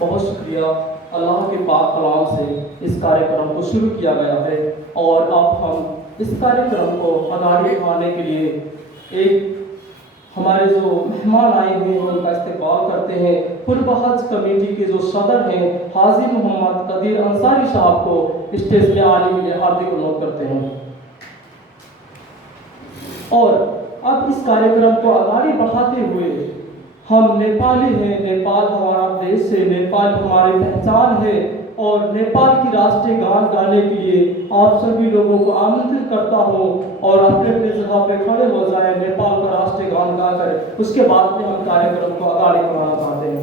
बहुत शुक्रिया अल्लाह के पाक कलाम से इस कार्यक्रम को शुरू किया गया है और अब हम इस कार्यक्रम को आगाड़ी बढ़ाने के लिए एक हमारे जो मेहमान आए हुए हैं उनका इस्तकबाल करते हैं। पुरबहज कमेटी के जो सदर हैं हाजी मोहम्मद कदीर अंसारी साहब को स्टेज में आने के लिए हार्दिक अनुरोध करते हैं। और अब इस कार्यक्रम को आगाड़ी बढ़ाते हुए हम नेपाली हैं, नेपाल हमारा देश है, नेपाल हमारी पहचान है और नेपाल की राष्ट्रीय गान गाने के लिए आप सभी लोगों को आमंत्रित करता हूं और अपने अपने जगह पे खड़े हो जाएं, नेपाल का राष्ट्रीय गान गाकर उसके बाद में हम कार्यक्रम को आगाड़ी बढ़ाना चाहते हैं।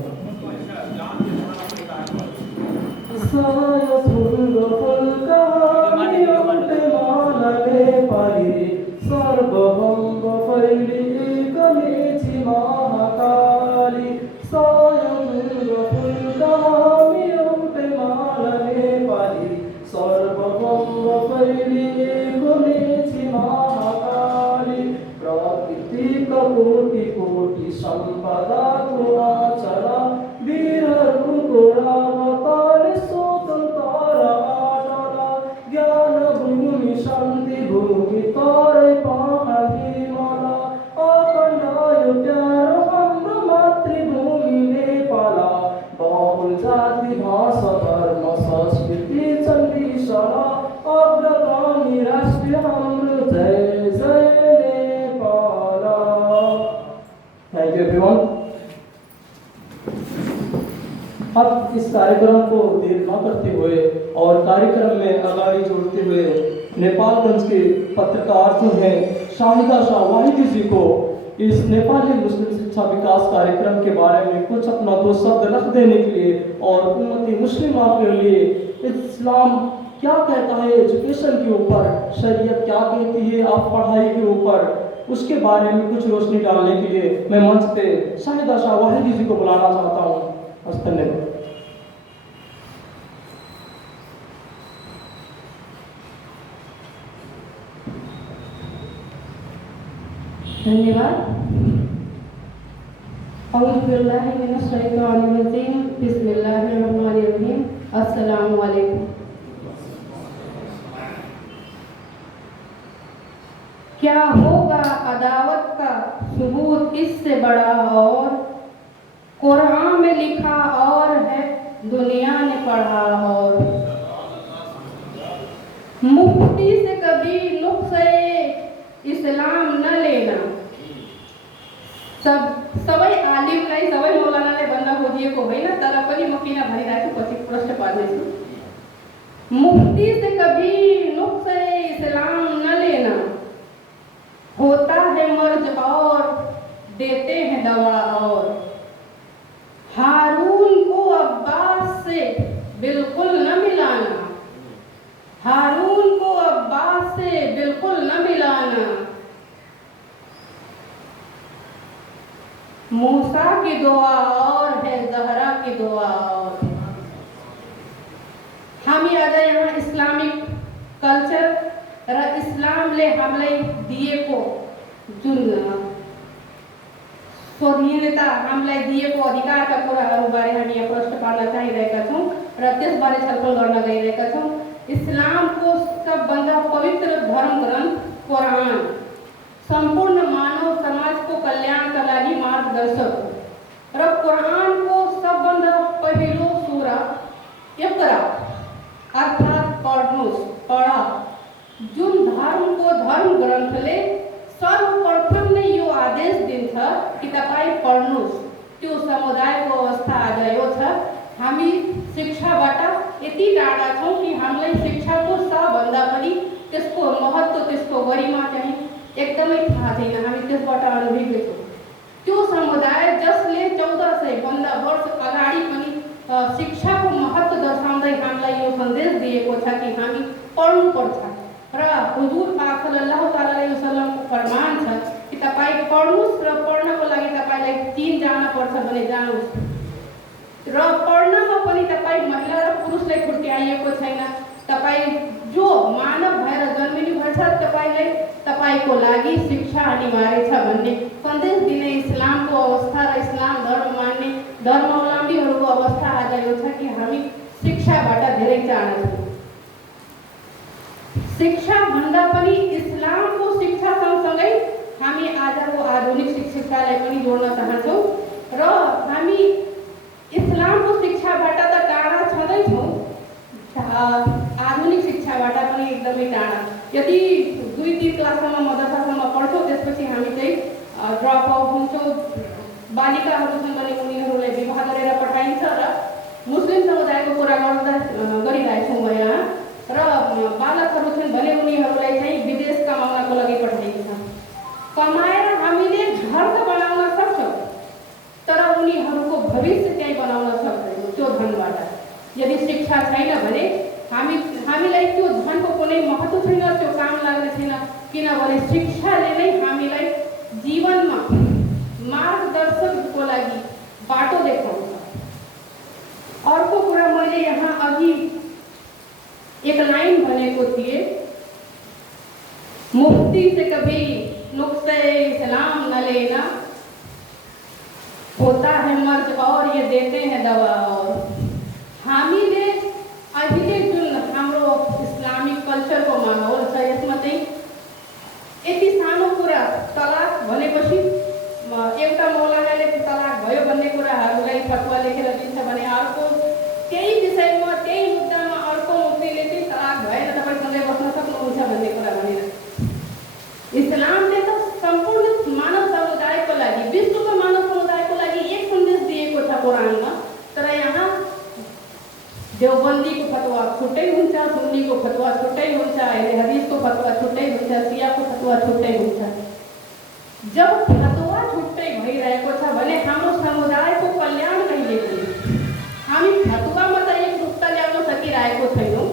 कोटि कोटि संपदा गुणा चला वीर गुणा अवतार स्वतंत्र आडला ज्ञान भूमि शांति भूमि तारे पाही माला अखंडाय प्यार हम मातृभूमि नेपाला बहुल जाति भाषा धर्म संस्कृति चली सला अग्रगामी राष्ट्र हाम्रो जय जय नेपाला। Thank you everyone. अब इस कार्यक्रम को देर न करते हुए और कार्यक्रम में आगाड़ी जोड़ते हुए नेपालगंज के पत्रकार जो हैं शाहिदा शाह वाहिदी जी को इस नेपाली मुस्लिम शिक्षा विकास कार्यक्रम के बारे में कुछ अपना दो शब्द रख देने के लिए और उम्मती मुस्लिमा के लिए इस्लाम क्या कहता है एजुकेशन के ऊपर, शरीयत क्या कहती है आप पढ़ाई के ऊपर, उसके बारे में कुछ रोशनी डालने के लिए मैं मंच पे शाहिदा शाह वाहिदी जी को बुलाना चाहता हूँ। धन्यवाद। धन्यवाद। औज़ु बिल्लाहि मिनश शैतानिर रजीम। बिस्मिल्लाहिर्रहमानिर्रहीम। अस्सलामु अलैकुम। क्या होगा अदावत का सबूत इससे बड़ा और कुरान में लिखा और है दुनिया ने पढ़ा और मुफ्ती से कभी नुक्से इस्लाम न लेना सबै आलिमलाई सबै मौलानाले भन्दा खोजिएको होइन, तर पनि म किन भनिरहेको पछि प्रश्न पार्नेछु। मुफ्ती से कभी नुक्स इस्लाम न लेना, होता है मर्ज और देते हैं दवा और। हारून को अब्बास से बिल्कुल न मिलाना, हारून को अब्बास से बिल्कुल न मिलाना। मूसा की दुआ और है ज़हरा की दुआ और। हम अगर यहाँ इस्लामिक कल्चर इस्लाम ले हमले दिए को जुन स्वाधीनता हमले दिए को अधिकार का कुराबारे हम यहाँ प्रश्न पार्न चाहिरहेका छौँ र त्यसबारे छलफल गर्न गइरहेका छौँ। इस्लाम को सबभन्दा पवित्र धर्म ग्रन्थ कुरान संपूर्ण मानव समाज को कल्याण का लागि मार्गदर्शक र कुरान को सबभन्दा पहिलो सूरा इकरा अर्थात पढ्नुहोस् पढ जुन धर्म को धर्म ग्रन्थले सर्वप्रथम नै यो आदेश दिन्छ कि तपाईँ पढ्नुहोस्। त्यो समुदायको अवस्था आज यो छ, हामी शिक्षाबाट यति टाढा छौँ कि हामीलाई शिक्षाको सबभन्दा पनि त्यसको महत्त्व त्यसको गरिमा चाहिँ एकदमै थाहा छैन, हामी त्यसबाट अनभिज्ञ छौँ। त्यो समुदाय जसले 1400 वर्ष अगाडि पनि शिक्षाको महत्त्व दर्शाउँदै हामीलाई यो सन्देश दिएको छ कि हामी पढ्नुपर्छ र हुजूर पाक सल्लल्लाहु अलैहि वसल्लमको फरमान छ कि तपाईँ पढ्नुहोस् र पढ्नको लागि तपाईँलाई चीन जानुपर्छ भने जानुहोस् र पढ्नमा पनि तपाईँ महिला र पुरुषलाई छुट्याइएको छैन। तपाईँ जो मानव भएर जन्मिनु भएछ तपाईँलाई तपाईँको लागि शिक्षा अनिवार्य छ भन्ने सन्देश दिने इस्लामको अवस्था र इस्लाम धर्म मान्ने धर्मावलम्बीहरूको अवस्था आज यो छ कि हामी शिक्षाबाट धेरै टाढा छौँ। शिक्षा भन्दा पनि इस्लामको शिक्षा सँगसँगै हामी आजको आधुनिक शिक्षालाई पनि जोड्न चाहन्छौँ र हामी इस्लामको शिक्षाबाट त टाढा छँदैछौँ, आधुनिक शिक्षाबाट पनि एकदमै टाढा। यदि 2-3 क्लाससम्म मद्रसासम्म पढ्छौँ त्यसपछि हामी चाहिँ ड्रप आउट हुन्छौँ। बालिकाहरू छन् भने उनीहरूलाई विवाह गरेर पठाइन्छ र मुस्लिम समुदायको कुरा गरिरहेछौँ म यहाँ र बालकहरू छन् भने उनीहरूलाई चाहिँ विदेश कमाउनको लागि पठाइन्छ। कमाएर हामीले घर त बनाउन सक्छौँ तर उनीहरूको भविष्य चाहिँ बनाउन सक्दैनौँ त्यो धनबाट। यदि शिक्षा छैन भने हामीलाई त्यो धनको कुनै महत्त्व छैन, त्यो काम लाग्ने छैन, किनभने शिक्षाले नै हामीलाई जीवनमा मार्गदर्शनको लागि बाटो देखाउँछ। अर्को कुरा मैले यहाँ अघि एक लाइन भनेको थिएँ, मुफ्ती से कभी नुक्से इस्लाम न लेना, होता है मर्ज और ये देते हैं दवा और। हामीले अहिले जुन हाम्रो इस्लामिक कल्चरको माहौल छ यसमा चाहिँ यति सानो कुरा तलाक भनेपछि एउटा मौलानाले तलाक भयो भन्ने कुराहरूलाई फतवा लेखेर दिन्छ भने अर्को त्यही विषयमा त्यही मुद्दामा अर्को मुफ्तीले चाहिँ तलाक भएन तपाईँ सँगै बस्न सक्नुहुन्छ भन्ने कुरा भनेर। इस्लामले त सम्पूर्ण मानव समुदायको लागि विश्वको मानव समुदायको लागि एक सन्देश दिएको छ कुरानमा, तर यहाँ देवबन्दीको फतवा छुट्टै हुन्छ, सुन्नीको फतवा छुट्टै हुन्छ, अहले हदीसको फतवा छुट्टै हुन्छ, शियाको फतवा छुट्टै हुन्छ। जब फतवा छुट्टै भइरहेको छ भने हाम्रो समुदायको कल्याण कहिले हुने? हामी फतवामा त एकरूपता ल्याउन सकिरहेको छैनौँ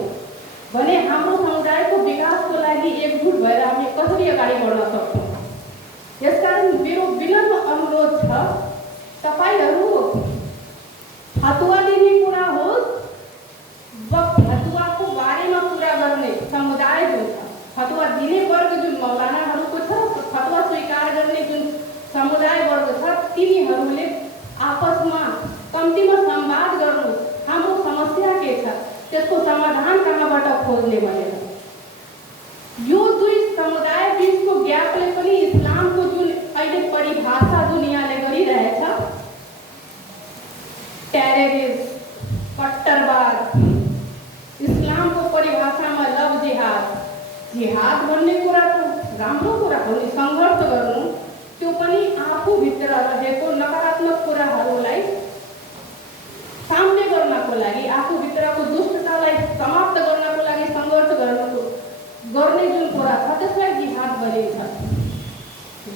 भने हाम्रो समुदायको विकासको लागि एकजुट भएर हामी कसरी अगाडि बढ्न सक्छौँ? यसकारण मेरो विनम्र अनुरोध छ, तपाईँहरू फतवा दिने कुरा होस् वा फतवाको बारेमा कुरा गर्ने समुदाय जुन छ, फतवा दिने वर्ग जुन मौलानाहरूको छ, फतवा स्वीकार गर्ने जुन समुदाय वर्ग छ, तिनीहरूले आपसमा कम्तीमा संवाद गर्नुहोस्। हाम्रो समस्या के छ, त्यसको समाधान कहाँबाट खोज्ने भनेर। यो दुई समुदाय बिचको ग्यापले पनि इस्लामको जुन अहिले परिभाषा दुनियाँले गरिरहेछ, टेररिस्ट, कट्टरवाद, इस्लामको परिभाषामा लव जिहाद भन्ने कुरा त राम्रो कुरा हो नि, सङ्घर्ष गर्नु, त्यो पनि आफूभित्र रहेको नकारात्मक कुराहरूलाई साम्य गर्नको लागि, आफूभित्रको दुष्टतालाई समाप्त गर्नको लागि सङ्घर्ष गर्नु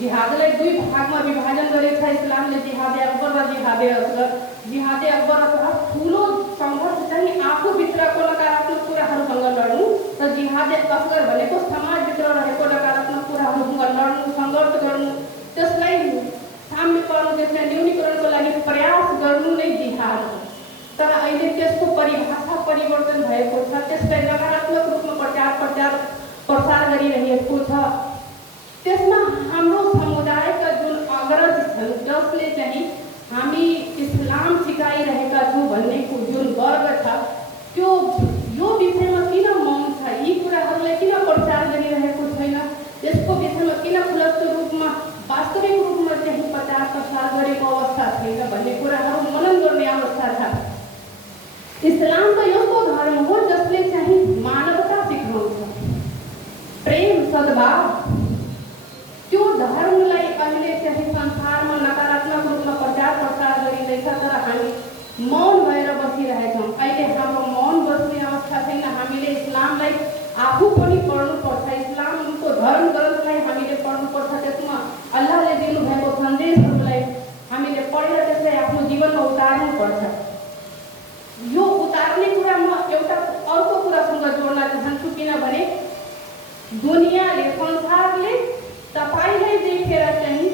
जिहादले दुई भागमा विभाजन गरेको छ इस्लामले, जिहादे अकबर र जिहादे असगर। जिहादे अकबर अथवा ठुलो सङ्घर्ष चाहिँ आफूभित्रको नकारात्मक कुराहरूसँग लड्नु र जिहादे असगर भनेको समाजभित्र रहेको नकारात्मक कुराहरूसँग लड्नु, सङ्घर्ष गर्नु, त्यसलाई साम्य पार्नु, त्यसलाई न्यूनीकरणको लागि प्रयास गर्नु नै जिहाद हो। तर अहिले त्यसको परिभाषा परिवर्तन भएको छ, त्यसलाई नकारात्मक रूपमा प्रचार गरिरहेको छ। त्यसमा हाम्रो समुदायका जुन अग्रज छन् जसले चाहिँ हामी इस्लाम सिकाइरहेका छौँ भन्नेको जुन वर्ग छ त्यो यो विषयमा किन मौन छ, यी कुराहरूलाई किन प्रचार गरिरहेको छैन, यसको विषयमा किन खुलस्त रूपमा वास्तविक रूपमा चाहिँ प्रचार प्रसार गरेको अवस्था छैन भन्ने कुराहरू मनन गर्ने अवस्था छ। इस्लाम त यस्तो धर्म हो जसले चाहिँ मानवता सिकाउँछ, प्रेम, सद्भाव। त्यो धर्मलाई अहिले चाहिँ संसारमा नकारात्मक रूपमा प्रचार प्रसार गरिँदैछ, तर हामी मौन भएर बसिरहेछौँ। अहिले हाम्रो मौन बस्ने अवस्था छैन। हामीले इस्लामलाई आफू पनि पढ्नुपर्छ, इस्लामको धर्म ग्रन्थलाई हामीले पढ्नुपर्छ, त्यसमा अल्लाहले दिनुभएको सन्देशहरूलाई हामीले पढेर त्यसलाई आफ्नो जीवनमा उतार्नुपर्छ। यो उतार्ने कुरा म एउटा अर्को कुरासँग जोड्न चाहन्छु, किनभने दुनियाँले, संसारले तपाईलाई देखेर चाहिँ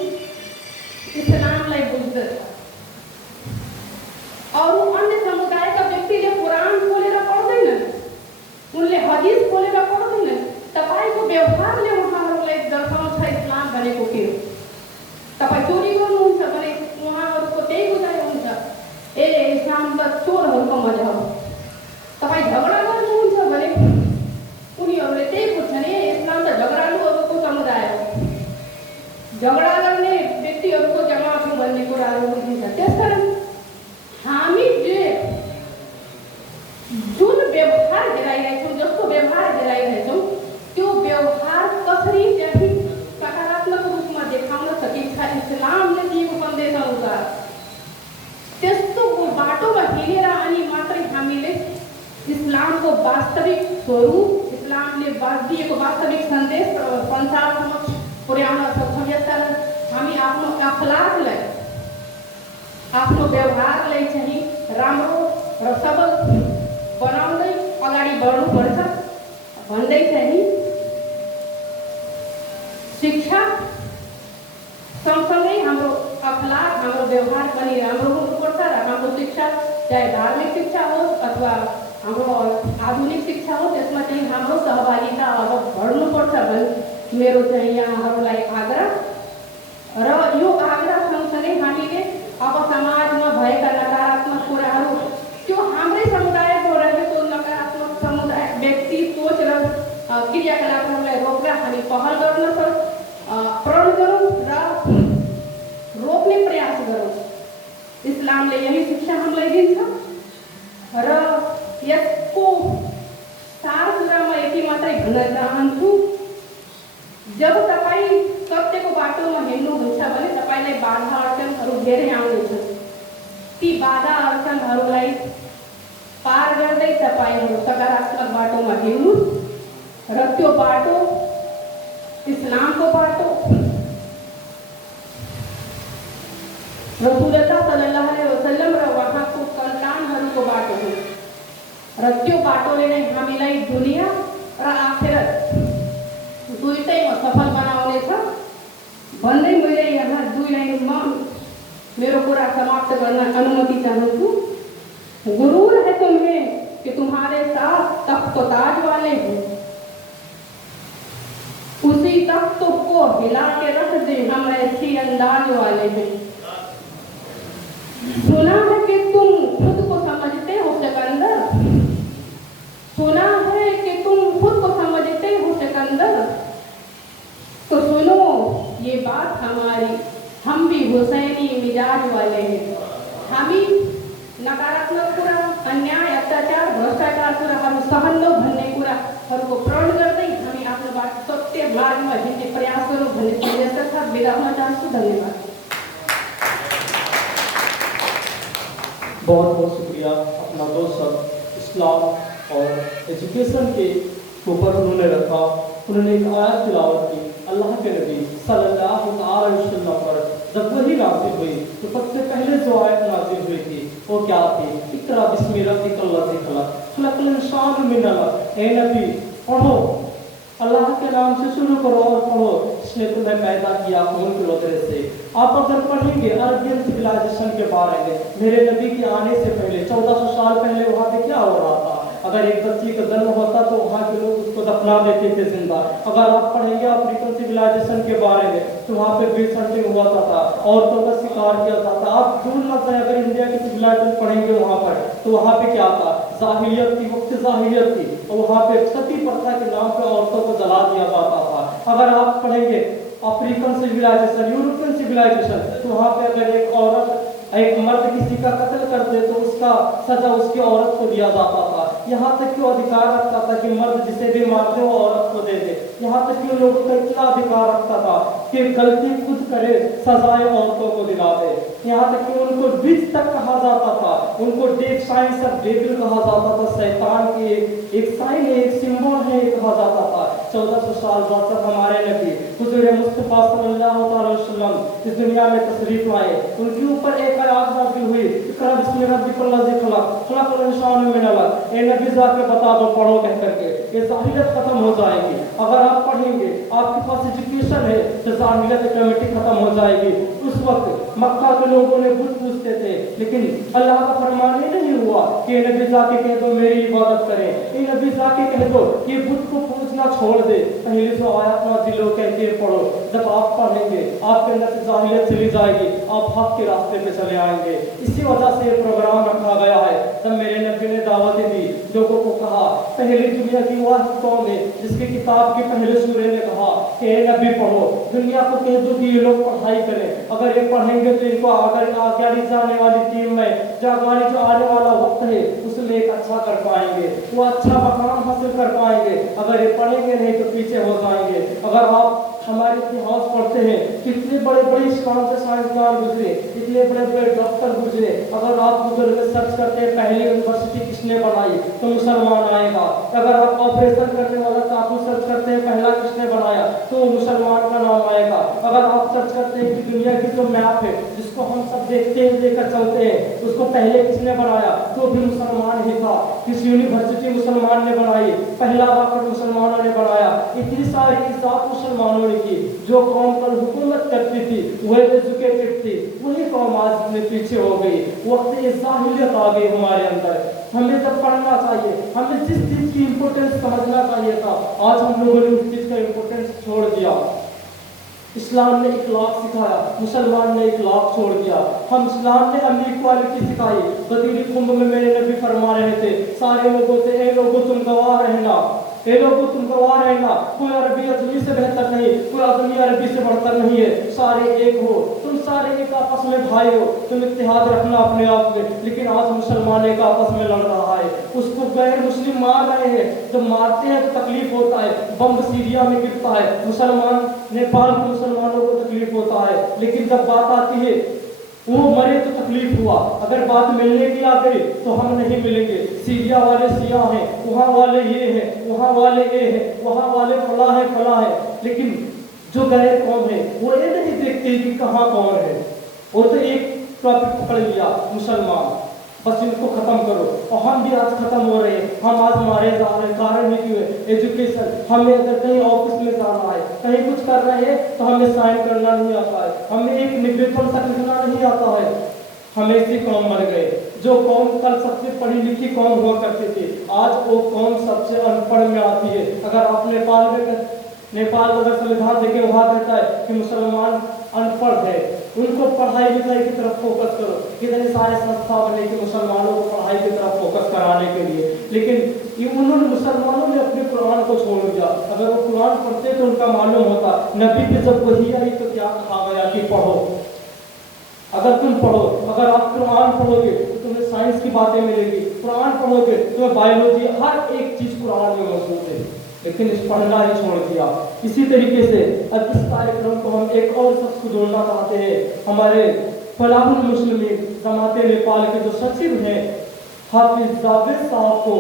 इस्लामलाई बुझ्दछ। अरू अन्य समुदायका व्यक्तिले कुरान खोलेर पढ्दैनन्, उनले हदिस खोलेर पढ्दैनन्। तपाईँको व्यवहारले उहाँहरूलाई दर्शाउँछ इस्लाम भनेको के हो। तपाईँ चोरी गर्नुहुन्छ भने उहाँहरूको त्यही बुझाइ हुन्छ, ए इस्लाम त चोरहरूको मजा हो। तपाईँ झगडा गर्नुहुन्छ भने उनीहरूले त्यही बुझ्छन्, ए इस्लाम त झगडालुहरूको समुदाय हो, झगडा गर्ने व्यक्तिहरूको जमात हो भन्ने कुराहरू बुझिन्छ। त्यसकारण हामी जुन व्यवहार हेराइरहेछौँ, जस्तो व्यवहार हेराइरहेछौँ, त्यो व्यवहार कसरी चाहिँ सकारात्मक रूपमा देखाउन सकिन्छ इस्लामले दिएको सन्देश अनुसार, त्यस्तो बाटोमा हिँडेर अनि मात्रै हामीले इस्लामको वास्तविक स्वरूप, इस्लामले दिएको वास्तविक सन्देश संसार समक्ष पुर्याउन सक्छौँ। यसकारण हामी आफ्नो अखलाकलाई, आफ्नो व्यवहारलाई चाहिँ राम्रो र सबल बनाउँदै अगाडि बढ्नुपर्छ भन्दै चाहिँ शिक्षा सँगसँगै हाम्रो अखलाक, हाम्रो व्यवहार पनि राम्रो हुनुपर्छ र हाम्रो शिक्षा चाहे धार्मिक शिक्षा होस् अथवा हाम्रो आधुनिक शिक्षा हो, त्यसमा चाहिँ हाम्रो सहभागिता अब बढ्नुपर्छ भन्ने मेरो चाहिँ यहाँहरूलाई आग्रह। र यो आग्रह सँगसँगै हामीले अब समाजमा भएका नकारात्मक कुराहरू, त्यो हाम्रै समुदायको रहेको नकारात्मक समुदाय व्यक्ति सोच र क्रियाकलापहरूलाई रोक्न हामी पहल गर्न प्रण गरौँ र रोक्ने प्रयास गरौँ। इस्लामले यही शिक्षा हामीलाई दिन्छ र यसको सार कुरामा यति मात्रै भन्न चाहन्छु, जब तपाईँ सत्यको बाटोमा हिँड्नुहुन्छ भने तपाईँलाई बाधा अडचनहरू धेरै आउनेछन्। ती बाधा अडचनहरूलाई पार गर्दै तपाईँहरू सकारात्मक बाटोमा हिँड्नुहोस् र त्यो बाटो इस्लामको बाटो, रसुलल्लाह सल्लल्लाहु अलैहि वसल्लम र उहाँको सन्तानहरूको बाटो हो र त्यो बाटोले नै हामीलाई दुनियाँ र आखिरत दुईटैमा सफल बनाउनेछ भन्दै मैले यहाँ दुई लाइनमा मेरो कुरा समाप्त गर्न अनुमति चाहन्छु। गुरूर है तुम्हें कि तुम्हारे साथ तख्त ताज वाले हो, उसी तख्त को हिला के रख दे हम ऐसी अंदाज वाले हैं। सुना है कि तुम खुद को समझते हो सिकंदर, सुना है कि तुम खुद को समझते हो सिकंदर, तो सुनो ये बात हमारी, हम भी हुसैनी मिजाज वाले हैं। हामी नकारात्मक कुरा, अन्याय, अत्याचार, भ्रष्टाचार कुराहरू सहन भन्ने कुराहरूको प्रण गर्दै हामी आफ्नो बाटो सत्य मार्गमा हिँड्ने प्रयास गरौँ भन्ने सन्देशका साथ बिदा हुन चाहन्छु। धन्यवाद। बहुत बहुत शुक्रिया। अपना दोस्त इस्लाम और एजुकेशन के ऊपर उन्होंने रखा। उन्होंने एक आयत तिलावत की, अल्लाह के नबी सल्लल्लाहु तो सबसे पहले जो आयत नाज़िल हुई थी वो क्या थी? इक़रा बिस्मि रब्बिकल्लज़ी खलक़ खलक़ल इंसान मिन अलक़। ए नबी पढ़ो, अल्लाह के नाम से शुरू करो और पढ़ो, इसने तुम्हें पैदा किया खून के वजह से। आप अगर पढ़ेंगे अरबियन सिविलाइजेशन के बारे में, मेरे नबी के आने से पहले 1400 साल पहले वहाँ पे क्या हो रहा था? अगर एक बच्ची का जन्म होता तो वहाँ के लोग उसको दफना देते थे जिंदा। अगर आप पढ़ेंगे अफ्रीकन सिविलाइजेशन के बारे में तो वहाँ पे बीच हंटिंग हुआ था, औरतों का शिकार किया जाता। आप दूर मत जाए, अगर इंडिया की सिविलाइजेशन पढ़ेंगे वहाँ पर तो वहाँ पे क्या था? जाहिलियत थी, वक्त जाहिलियत थी, और वहाँ पे सती प्रथा के नाम पे औरतों को जला दिया जाता था। अगर आप पढ़ेंगे अफ्रीकन सिविलाइजेशन, यूरोपियन सिविलाइजेशन, तो वहाँ पे अगर एक मर्द किसी का कत्ल कर दे तो उसका सजा उसकी औरत को दिया जाता था। यहाँ तक कि वो अधिकार रखता था कि मर्द जिसे भी मारते वो औरत को दे दे। यहाँ तक कि लोगों का इतना अधिकार रखता था कि गलती खुद करे, सजाएं औरतों को दिला दे। यहाँ तक कि उनको बीच तक कहा जाता था, उनको डेक साइन ऑफ डेविल कहा जाता था, शैतान की एक साइन है, एक सिंबल है कहा जाता था। 1400 साल बाद जब हमारे नबी हुजूर मुस्तफा सल्लल्लाहु अलैहि वसल्लम इस दुनिया में तशरीफ लाए, उनके ऊपर एक आयत नाज़िल हुई, इक़रा बिस्मि रब्बिकल्लज़ी खलक़ खलक़ल इंसान मिन अलक़। ए नबी जाके बता दो, पढ़ो कह करके, ये जाहिलियत खत्म हो जाएगी। अगर आप पढ़ेंगे, आपके पास एजुकेशन है तो जाहिलियत ऑटोमेटिक खत्म हो जाएगी। उस वक्त मक्का के लोगों ने बुत पूजते थे, लेकिन अल्लाह का फरमान ही नहीं हुआ कि ये नबी जाके कह दो मेरी इबादत करें, ये नबी जाके कह दो कि बुत को पूजना छोड़ दे। पहले जो आयत नाज़िल हो कहती है पढ़ो। जब आप पढ़ेंगे आपके अंदर से जाहिलियत चली जाएगी, आप हक के रास्ते पे चले आएंगे। इसी वजह से ये प्रोग्राम रखा गया है। जब मेरे नबी ने दावतें दी, लोगों को कहा, पहली दुनिया की वह कौम है जिसकी किताब के पहले सूरे ने कहा कि ए नबी पढ़ो, दुनिया को कह दो कि ये लोग पढ़ाई करें। अगर ये पढ़ेंगे तो इनको आगे जाने वाली टीम में जो आने वाला वक्त है उसमें एक अच्छा कर पाएंगे, वो अच्छा मकाम हासिल कर पाएंगे। अगर ये पढ़ेंगे नहीं तो पीछे हो जाएंगे। अगर आप हमारे इतिहास पढ़ते हैं, कितने बड़े बड़े इस्लाम से साइंसदान गुजरे, इतने बड़े बड़े डॉक्टर गुजरे। अगर आप गूगल में सर्च करते हैं पहली यूनिवर्सिटी किसने बनाई तो मुसलमान आएगा। अगर आप ऑपरेशन करने वाला चाकू सर्च करते हैं पहला किसने बनाया तो मुसलमान का नाम आएगा। अगर आप सर्च करते हैं कि दुनिया की जो मैप है जिसको हम सब देखते हैं, लेकर चलते हैं, उसको पहले किसने बनाया तो भी मुसलमान ही था। किस यूनिवर्सिटी मुसलमान ने बनाई, पहला वाक़ मुसलमानों ने बनाया। इतनी सारी इज़्ज़त मुसलमानों की, जो कौम पर हुकूमत करती थी वेल एजुकेटेड थी, वही कौम आज में पीछे हो गई। वक्त जाहिलियत आ गई हमारे अंदर। हमें जब पढ़ना चाहिए, हमें जिस चीज़ की इम्पोर्टेंस समझना चाहिए था, आज हम लोगों ने उस चीज़ का इम्पोर्टेंस छोड़ दिया। इस्लाम ने इखलाक सिखाया, मुसलमान ने इखलाक छोड़ दिया। हम इस्लाम ने हमें इक्वालिटी सिखाई। गदीर कुंभ में मेरे नबी फरमा रहे थे सारे लोगों से, ए लोगों तुम गवाह रहना, ए लोगों तुम गवाह रहना, कोई अरबी अजमी से बेहतर नहीं, कोई अजमी अरबी से बढ़कर नहीं है, सारे एक हो, तुम सारे एक आपस में भाई हो, तुम इत्तेहाद रखना अपने आप में। लेकिन आज मुसलमान एक आपस में लड़ रहा है, उसको गैर मुस्लिम मार रहे हैं। जब मारते हैं तो तकलीफ होता है, बम सीरिया में गिरता है, मुसलमान नेपाल के मुसलमानों को तकलीफ होता है। लेकिन जब बात आती है वो मरे तो तकलीफ हुआ, अगर बात मिलने की आ गई तो हम नहीं मिलेंगे। सीरिया वाले सिया हैं, वहाँ वाले ये हैं, वहाँ वाले ये हैं, वहाँ वाले फला है फला है। लेकिन जो गैर कौम है वो ये नहीं देखते कि कहाँ कौन है। वो तो एक टॉपिक पकड़ लिया मुसलमान, बस इनको खत्म करो। और हम भी आज खत्म हो रहे हैं, हम आज मारे जा रहे हैं। कारण ही क्यों है? एजुकेशन। हमें अगर कहीं ऑफिस में जाना है, कहीं कुछ कर रहे हैं तो हमें साइन करना नहीं आता है, हमें एक निवेदन तक लिखना नहीं आता है। हम ऐसी कौम मर गए। जो कौम कल सबसे पढ़ी लिखी कौम हुआ करती थी, आज वो कौम सबसे अनपढ़ में आती है। अगर आप नेपाल अगर संविधान देखे वहाँ कहता है कि मुसलमान अनपढ़ है, उनको पढ़ाई लिखाई की तरफ फोकस करो। कितने सारे संस्था बने कि मुसलमानों को पढ़ाई की तरफ फोकस कराने के लिए, लेकिन उन्होंने मुसलमानों ने अपने कुरान को छोड़ दिया। अगर वो कुरान पढ़ते तो उनका मालूम होता नबी पे जब वही आई तो क्या कहा गया कि पढ़ो। अगर तुम पढ़ो, अगर आप कुरान पढ़ोगे तो तुम्हें साइंस की बातें मिलेगी, कुरान पढ़ोगे तुम्हें बायोलॉजी, हर एक चीज़ कुरान में मौजूद है। लेकिन इस पढ़ना ही छोड़ दिया। इसी तरीके से अब इस कार्यक्रम को हम एक और शख्स को जोड़ना चाहते हैं। हमारे फलाहुल मुस्लिमीन जमाते नेपाल के जो सचिव हैं हाफिज जावेद साहब को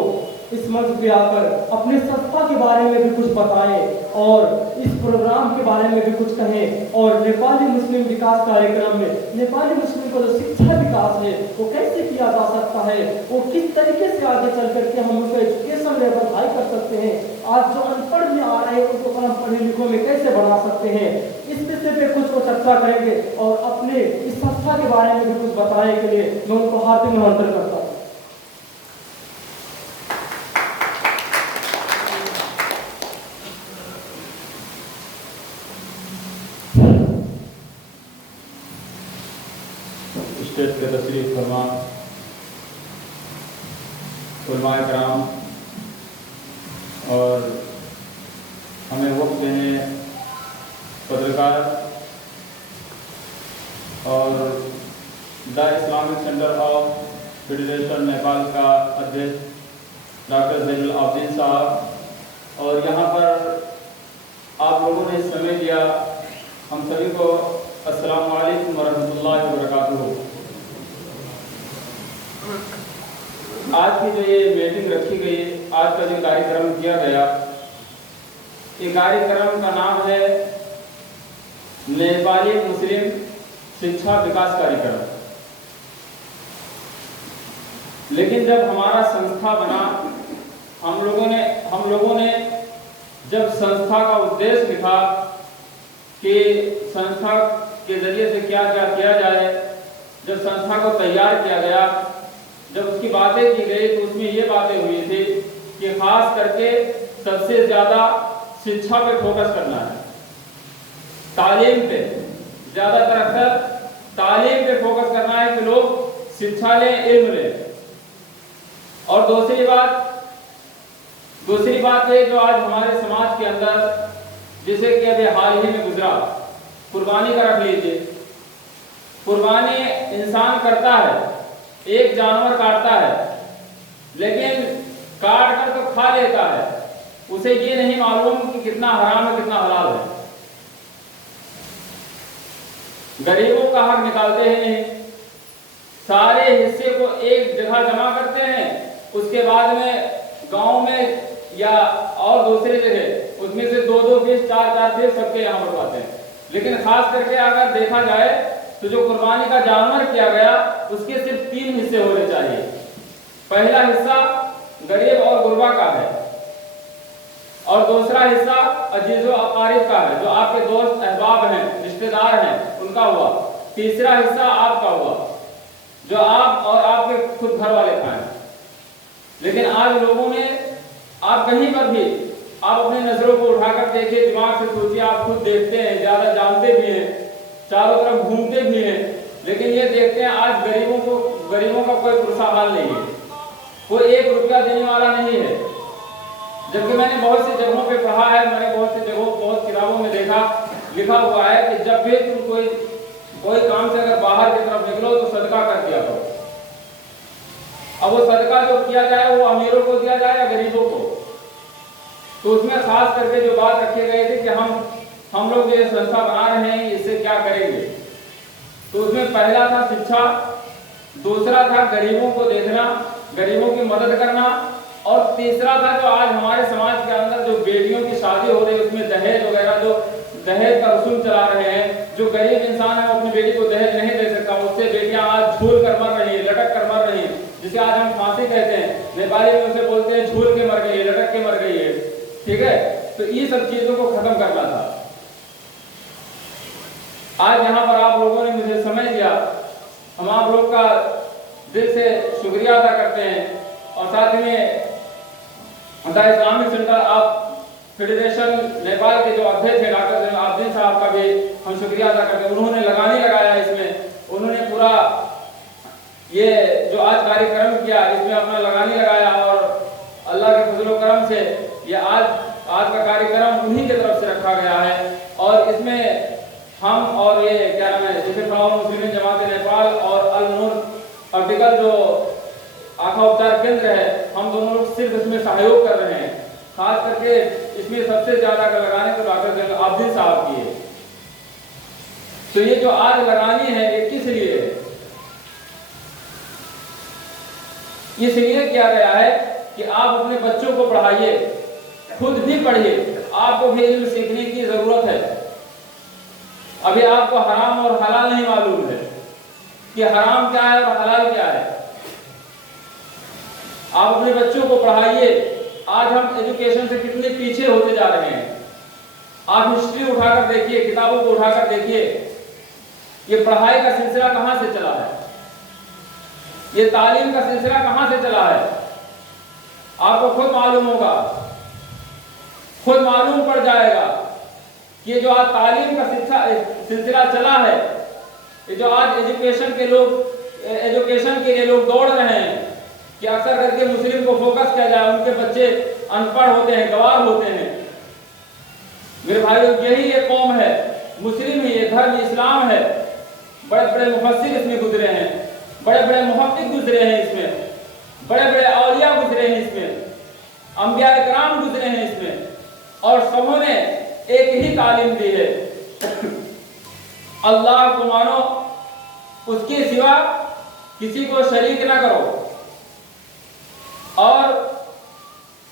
इस मंच पे आकर अपने संस्था के बारे में भी कुछ बताएं और इस प्रोग्राम के बारे में भी कुछ कहें और नेपाली मुस्लिम विकास कार्यक्रम में नेपाली मुस्लिम को जो शिक्षा विकास है वो कैसे किया जा सकता है, वो किस तरीके से आगे चल करके हम लोग एजुकेशन लेवल हाई कर सकते हैं, आज जो अनपढ़ में आ रहे हैं उनको हम पढ़े लिखों में कैसे बढ़ा सकते हैं, इस विषय पे कुछ वो चर्चा करेंगे और अपने इस संस्था के बारे में भी कुछ बताने के लिए मैं उनको हार्दिक निमंत्रण करता हूँ। स्टेज पे तशरीफ फरमा उलमाए कराम और हमें वक्त दें पत्रकार और the Islamic centre of federation Nepal का अध्यक्ष डॉक्टर ज़ैनुल आबिदीन साहब, और यहाँ पर आप लोगों ने समय दिया, हम सभी को अस्सलाम वालेकुम वरहमतुल्लाहि वबरकातुहू। आज की जो ये मीटिंग रखी गई, आज का जो कार्यक्रम किया गया, ये कार्यक्रम का नाम है नेपाली मुस्लिम शिक्षा विकास कार्यक्रम। लेकिन जब हमारा संस्था बना, हम लोगों ने जब संस्था का उद्देश्य लिखा कि संस्था के जरिए से क्या क्या किया जाए, जब संस्था को तैयार किया गया, जब उसकी बातें की गई तो उसमें ये बातें हुई थी कि खास करके सबसे ज्यादा शिक्षा पे फोकस करना है, तालीम पे, ज्यादातर अक्सर तालीम पे फोकस करना है कि लोग शिक्षा लें, इल्म लें। और दूसरी बात है जो आज हमारे समाज के अंदर, जैसे कि अभी हाल ही में गुजरा कुर्बानी का रख लीजिए, कुर्बानी इंसान करता है, एक जानवर काटता है, लेकिन काट कर तो खा लेता है, उसे ये नहीं मालूम कि कितना हराम है कितना हलाल है। गरीबों का हक निकालते हैं नहीं, सारे हिस्से को एक जगह जमा करते हैं, उसके बाद में गांव में या और दूसरी जगह उसमें से 2-2 पीस 4-4 पीस सबके यहाँ बढ़वाते हैं। लेकिन खास करके अगर देखा जाए तो जो कुर्बानी का जानवर किया गया उसके सिर्फ 3 हिस्से होने चाहिए। पहला हिस्सा गरीब और गुरबा का है, और दूसरा हिस्सा अजीजो अकारिब का है, जो आपके दोस्त अहबाब हैं, रिश्तेदार हैं, उनका हुआ। तीसरा हिस्सा आपका हुआ, जो आप और आपके खुद घर वाले खाएं। लेकिन आज लोगों ने, आप कहीं पर भी आप अपनी नजरों को उठाकर देखिए, दिमाग से सोचिए, आप खुद देखते हैं, ज्यादा जानते भी हैं, चारों तरफ घूमते भी हैं, लेकिन ये देखते हैं आज गरीबों का कोई पुरसा हाल नहीं है, कोई 1 रुपया देने वाला नहीं है। जबकि मैंने बहुत सी जगहों पे पढ़ा है, मैंने बहुत किताबों में देखा, लिखा हुआ है कि जब भी तुम कोई काम से अगर बाहर की तरफ निकलो तो सदका कर दिया करो। अब वो सदका जो किया जाए वो अमीरों को दिया जाए या गरीबों को, तो उसमें खास करके जो बात रखी गई थी कि हम लोग ये संस्था बना रहे हैं, इससे क्या करेंगे। तो उसमें पहला था शिक्षा, दूसरा था गरीबों को देखना, गरीबों की मदद करना, और तीसरा था जो आज हमारे समाज के अंदर जो बेटियों की शादी हो रही है उसमें दहेज वगैरह, जो दहेज का रसूम चला रहे हैं, जो गरीब इंसान है वो अपनी बेटी को दहेज नहीं दे सकता, उससे बेटियां आज झूल कर मर रही है, लटक कर मर रही है, जिसे आज हम फांसी कहते हैं, नेपाली में उसे बोलते हैं झूल के मर गई है, लटक के मर गई है। ठीक है, तो ये सब चीजों को खत्म करना था। आज यहाँ पर आप लोगों ने मुझे समय दिया, हम आप लोग का दिल से शुक्रिया अदा करते हैं, और साथ में the Islamic centre of federation Nepal के जो अध्यक्ष हैं डॉक्टर ज़ैनुल आबिदीन साहब का भी हम शुक्रिया अदा करते हैं। उन्होंने लगानी लगाया इसमें, उन्होंने पूरा ये जो आज कार्यक्रम किया इसमें अपना लगानी लगाया, और अल्लाह के फजल करम से ये आज का कार्यक्रम उन्हीं की तरफ से रखा गया है। और इसमें हम और ये क्या नाम है, जैसे फलाह मुस्लिम जमात नेपाल और अल नूर ऑप्टिकल जो आंखा उपचार केंद्र है, हम दोनों लोग सिर्फ इसमें सहयोग कर रहे हैं। खास करके इसमें सबसे ज्यादा का लगाने तो डॉक्टर ज़ैनुल आबिदीन साहब की है। तो ये जो आज लगानी है ये किस लिए है? इसलिए किया गया है कि आप अपने बच्चों को पढ़ाइए, खुद भी पढ़िए, आपको भी इल्म सीखने की जरूरत है। अभी आपको हराम और हलाल नहीं मालूम है कि हराम क्या है और हलाल क्या है। आप अपने बच्चों को पढ़ाइए। आज हम एजुकेशन से कितने पीछे होते जा रहे हैं। आप हिस्ट्री उठाकर देखिए, किताबों को उठाकर देखिए, ये पढ़ाई का सिलसिला कहां से चला है, ये तालीम का सिलसिला कहां से चला है। आपको खुद मालूम होगा, खुद मालूम पड़ जाएगा कि ये जो आज तालीम का सिलसिला चला है, ये जो आज एजुकेशन के लिए लोग दौड़ रहे हैं कि अक्सर करके मुस्लिम को फोकस किया जाए, उनके बच्चे अनपढ़ होते हैं, गवार होते हैं। मेरे भाइयों, यही ये कौम है, मुस्लिम ही ये धर्म इस्लाम है। बड़े बड़े मुफस्सिर इसमें गुजरे हैं, बड़े बड़े मुहक्किक गुजरे हैं इसमें, बड़े बड़े औलिया गुजरे हैं इसमें, अंबिया इकराम गुजरे हैं इसमें, और सबों ने एक ही तालीम दी है, अल्लाह को मानो, उसके सिवा किसी को शरीक ना करो, और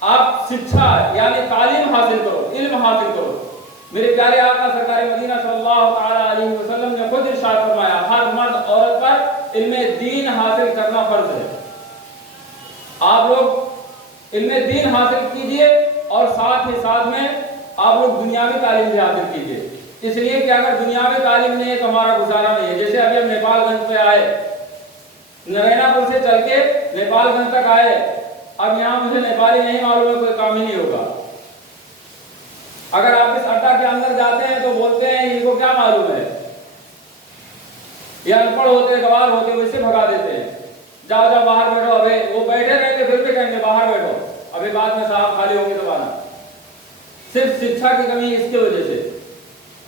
आप शिक्षा यानी तालीम हासिल करो, इल्म हासिल करो। मेरे प्यारे आका सरकार मदीना सल्लल्लाहु ताला अलैहि वसल्लम ने खुद इरशाद फरमाया, हर मर्द औरत पर इल्म दीन हासिल करना फर्ज है। आप लोग इल्म दीन हासिल कीजिए और साथ ही साथ में आप लोग दुनियावी तालीम भी हासिल कीजिए। इसलिए कि अगर दुनियावी तालीम नहीं है तो हमारा गुजारा नहीं है। जैसे अभी हम नेपालगंज पे आए, नरैनापुर से चल के नेपालगंज तक आए, अब यहाँ मुझे नेपाली नहीं मालूम है, कोई काम ही नहीं होगा। अगर आप इस अड्डा के अंदर जाते हैं तो बोलते हैं इनको क्या मालूम है, ये अनपढ़ होते, गवार होते, वैसे भगा देते हैं, जाओ जाओ बाहर बैठो। अबे वो बैठे रहेंगे फिर भी कहेंगे बाहर बैठो, अभी बाद में साहब खाली होंगे तो आना। सिर्फ शिक्षा की कमी इसकी वजह से।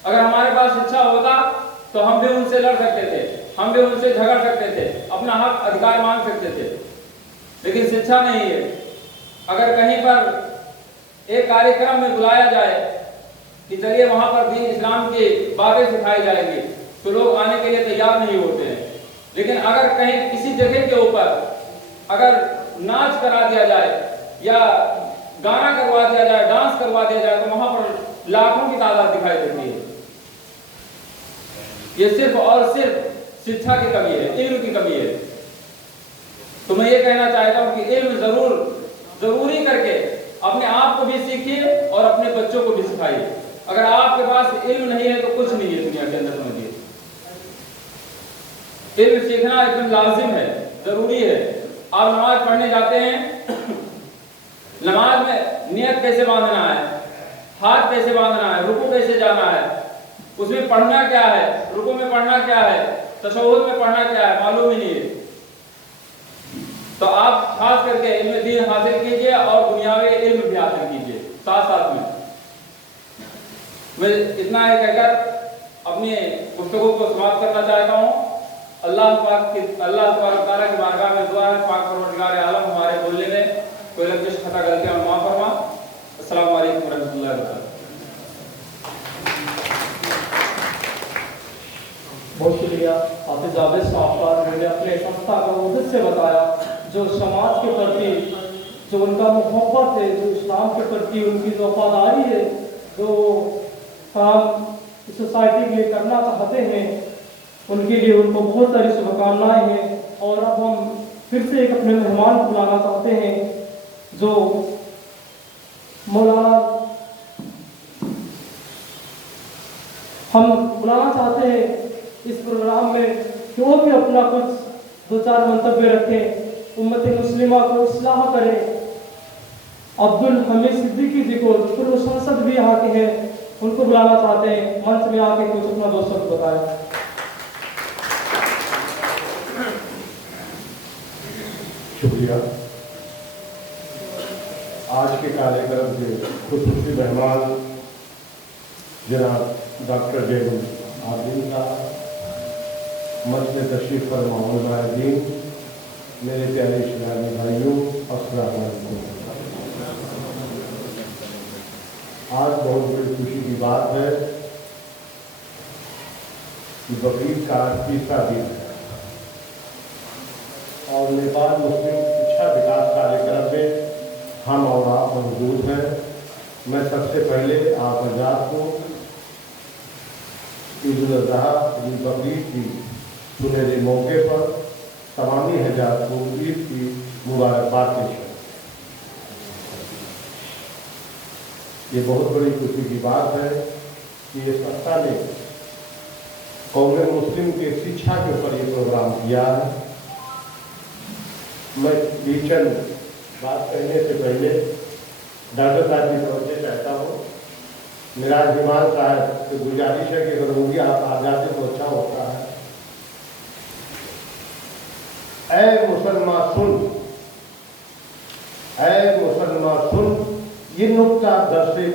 अगर हमारे पास शिक्षा होता तो हम भी उनसे लड़ सकते थे, हम भी उनसे झगड़ सकते थे, अपना हक अधिकार मांग सकते थे, लेकिन शिक्षा नहीं है। अगर कहीं पर एक कार्यक्रम में बुलाया जाए कि चलिए वहां पर दीन इस्लाम की बातें सिखाई जाएंगी, तो लोग आने के लिए तैयार नहीं होते हैं। लेकिन अगर कहीं किसी जगह के ऊपर अगर नाच करा दिया जाए या गाना करवा दिया जाए, डांस करवा दिया जाए, तो वहां पर लाखों की तादाद दिखाई देती है। ये सिर्फ और सिर्फ शिक्षा की कमी है, इल्म की कमी है। तो मैं ये कहना चाहता हूं कि इल्म जरूरी करके अपने आप को भी सीखिए और अपने बच्चों को भी सिखाइए। अगर आपके पास इल्म नहीं है तो कुछ नहीं है दुनिया के अंदर, समझिए। इल्म सीखना एकदम लाजिम है, जरूरी है। आप नमाज पढ़ने जाते हैं, नमाज में नियत कैसे बांधना है, हाथ कैसे बांधना है, रुकू कैसे जाना है, उसमें पढ़ना क्या है, रुकू में पढ़ना क्या है, तशहुद में पढ़ना क्या है, मालूम ही नहीं है। तो आप खास करके इल्म दीन हासिल कीजिए और दुनियावी इल्म भी हासिल कीजिए साथ साथ में। मैं इतना ही कहकर अपनी पुस्तकों को समाप्त करना चाहता हूँ। अल्लाह तआला की बारगाह में दुआ है, पाक परवरदिगार आलम हमारे बोलने में कोई लफ्ज़ खता गलतियां माफ फरमा। अस्सलाम वालेकुम रहमतुल्लाहि व बरकातहू। बहुत शुक्रिया हाफिज जावेद साहब का, मैंने अपने संस्था का उद्देश्य बताया, जो समाज के प्रति जो उनका मोहब्बत है, जो इस्लाम के प्रति उनकी जो वफादारी है, जो काम इस सोसाइटी के लिए करना चाहते हैं, उनके लिए उनको बहुत सारी शुभकामनाएं हैं। और अब हम फिर से एक अपने मेहमान को बुलाना चाहते हैं, जो मौलाना हम बुलाना चाहते हैं इस प्रोग्राम में कि वो भी अपना कुछ दो चार मंतव्य रखें, उम्मत मुस्लिमा को इस्लाह करें। अब्दुल हमीद सिद्दीकी जी को पूर्व संसद भी यहाँ के हैं, उनको बुलाना चाहते हैं, मंच में आके कुछ अपना दो शब्द बताएं। शुक्रिया। आज के कार्यक्रम के खुसूसी मेहमान जनाब डॉक्टर जैनुल आबिदीन साहब, मंच में तशरीफ फरमा उलमाए-ए-दीन, मेरे प्यारे इस्लामी भाइयों, अस्सलाम वालेकुम। आज बहुत बड़ी खुशी की बात है कि बकरीद का 30वां दिन है और नेपाल मुस्लिम शिक्षा विकास कार्यक्रम में हम और आप मौजूद हैं। मैं सबसे पहले आप आजाद को ईद उल अजहा ईद बकरीद की सुनहरे मौके पर तमामी हज़ार को ईद की मुबारकबाद पेश करें। ये बहुत बड़ी खुशी की बात है कि ये संस्था ने कौम मुस्लिम के शिक्षा के ऊपर ये प्रोग्राम किया है। मैं चंद बात कहने से पहले डॉक्टर साहब की तरफ से चाहता हूँ, मेरा हिमान साहब से गुजारिश है कि अगर होगी आप आ जाते तो अच्छा होता है। ऐ मुसलमान सुन, ऐ मुसलमान सुन, ये नुक्ता दर्से